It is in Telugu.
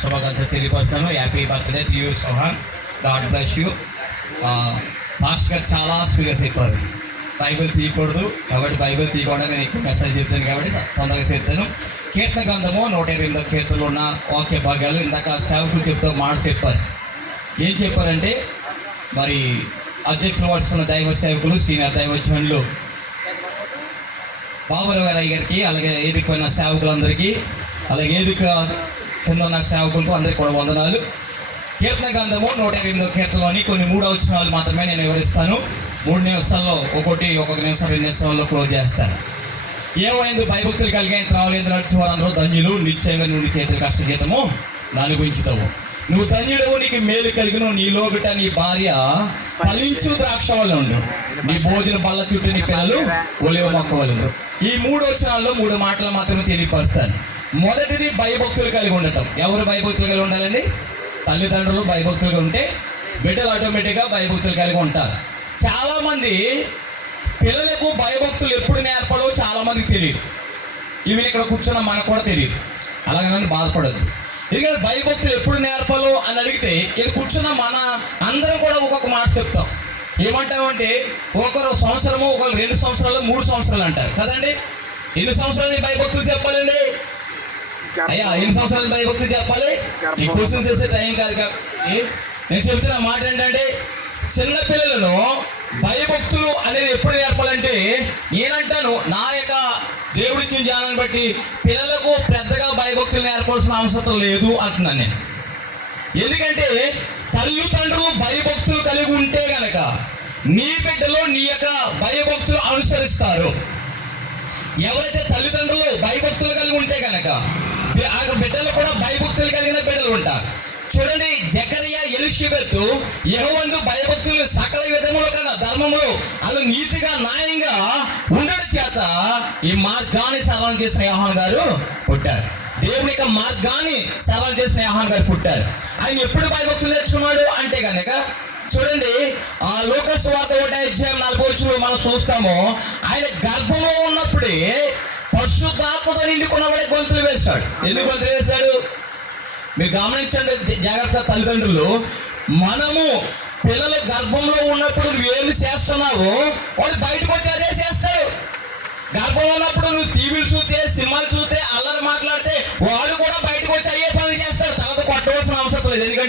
శుభాకాంక్షలు తెలియపరుస్తాను. Happy birthday to you Sohan, God bless you. Pastor గారు చాలా స్పీడ్గా చెప్పారు, బైబిల్ తీయకూడదు కాబట్టి బైబిల్ తీయకుండా నేను ఎక్కువ మెసేజ్ చెప్తాను కాబట్టి తొందరగా చెప్తాను. కీర్తన గ్రంథము 128 కీర్తనలు ఉన్న వాక్య భాగాలు ఇందాక సేవకులు చెప్తూ మాట చెప్పారు. ఏం చెప్పారంటే, మరి అధ్యక్షులు వస్తున్న దైవ సేవకులు, సీనియర్ దైవజనులు బాబురావు గారికి, అలాగే ఏదికైన సేవకులందరికీ, అలాగే ఏదిక కింద ఉన్న సేవకులకు అందరికీ కూడా వందనాలు. కీర్తన గ్రంథము 128 కీర్తనలోని కొన్ని 3 వచనాలు మాత్రమే నేను వివరిస్తాను. 3 నిమిషాల్లో ఒక్కొక్క నిమిషం 2 నిమిషాల్లో క్లోజ్ చేస్తాను. ఏమైంది భయభక్తులు కలిగిన త్రావలేదు నడిచి వారందరూ ధన్యులు, నిశ్చయంగా నువ్వు చేతులు కష్టజీతము దాని గురించుతావు. నువ్వు ధన్యుడవు, నీకు మేలు కలిగిన నీలో బిడ్డ నీ భార్య ఫలించు ద్రాక్ష వల్ల ఉండు, నీ భోజన బల్ల చుట్టూ నీ పిల్లలు ఒలివ మొక్క వల్ల. ఈ 3 వచనాల్లో 3 మాటలు మాత్రమే తెలియపరుస్తాను. మొదటిది భయభక్తులు కలిగి ఉండటం. ఎవరు భయభక్తులు కలిగి ఉండాలండి? తల్లిదండ్రులు భయభక్తులుగా ఉంటే బిడ్డలు ఆటోమేటిక్గా భయభక్తులు కలిగి ఉంటారు. చాలామంది పిల్లలకు భయభక్తులు ఎప్పుడు నేర్పడో చాలామందికి తెలియదు. ఈవెన్ ఇక్కడ కూర్చున్న మనకు కూడా తెలియదు. అలాగని బాధపడద్దు. ఎందుకంటే భయభక్తులు ఎప్పుడు నేర్పాలో అని అడిగితే ఇక్కడ కూర్చున్న మన అందరం కూడా ఒక్కొక్క మాట చెప్తాం. ఏమంటామంటే ఒకరు సంవత్సరము, ఒకరు 2 సంవత్సరాలు, 3 సంవత్సరాలు అంటారు కదండి. ఎన్ని సంవత్సరాలు భయభక్తులు చెప్పాలండి? అయ్యా ఎన్ని సంవత్సరాలు భయభక్తులు చెప్పాలి? ఈ క్వశ్చన్స్ చేసే టైం కాదు కాబట్టి నేను చెప్తున్న మాట ఏంటంటే, చిన్న పిల్లలను భయభక్తులు అనేది ఎప్పుడు నేర్పాలంటే, నేనంటాను నా యొక్క దేవుడిచ్చిన జ్ఞానాన్ని బట్టి పిల్లలకు పెద్దగా భయభక్తులు నేర్పాల్సిన అవసరం లేదు అంటున్నాను నేను. ఎందుకంటే తల్లిదండ్రులు భయభక్తులు కలిగి ఉంటే గనక నీ బిడ్డలు నీ యొక్క భయభక్తులు అనుసరిస్తారు. ఎవరైతే తల్లిదండ్రులు భయభక్తులు కలిగి ఉంటే గనక ఆ బిడ్డలు కూడా భయభక్తులు కలిగిన బిడ్డలు ఉంటారు. చూడండి, జకరియా, ఎలిషబెత్ యెహోవాను భయభక్తులు సకల విధముల కన్నా ధర్మములు అలా నీతిగా న్యాయంగా ఉండడం చేత ఈ మార్గాన్ని సరళం చేసిన యోహాను గారు పుట్టారు. దేవుని యొక్క మార్గాన్ని సరళం చేసిన యోహాను గారు పుట్టారు. ఆయన ఎప్పుడు భయభక్తులు నేర్చుకున్నాడు అంటే కనుక చూడండి, ఆ లూకా సువార్త 1:40 మనం చూస్తాము. ఆయన గర్భంలో ఉన్నప్పుడే పరిశుద్ధాత్మతో నిండుకున్నవాడే గొంతులు వేశాడు. ఎందుకు గొంతులు వేశాడు? మీరు గమనించండి జాగ్రత్త తల్లిదండ్రులు. మనము పిల్లలు గర్భంలో ఉన్నప్పుడు నువ్వేమి చేస్తున్నావో వాడు బయటకు వచ్చి అదే చేస్తాడు. గర్భంలో ఉన్నప్పుడు నువ్వు టీవీలు చూస్తే, సినిమాలు చూస్తే, అల్లరి మాట్లాడితే వాడు కూడా బయటకు వచ్చి అయ్యే పనులు చేస్తాడు. తర్వాత కొట్టవలసిన అవసరం లేదు. ఎందుకంటే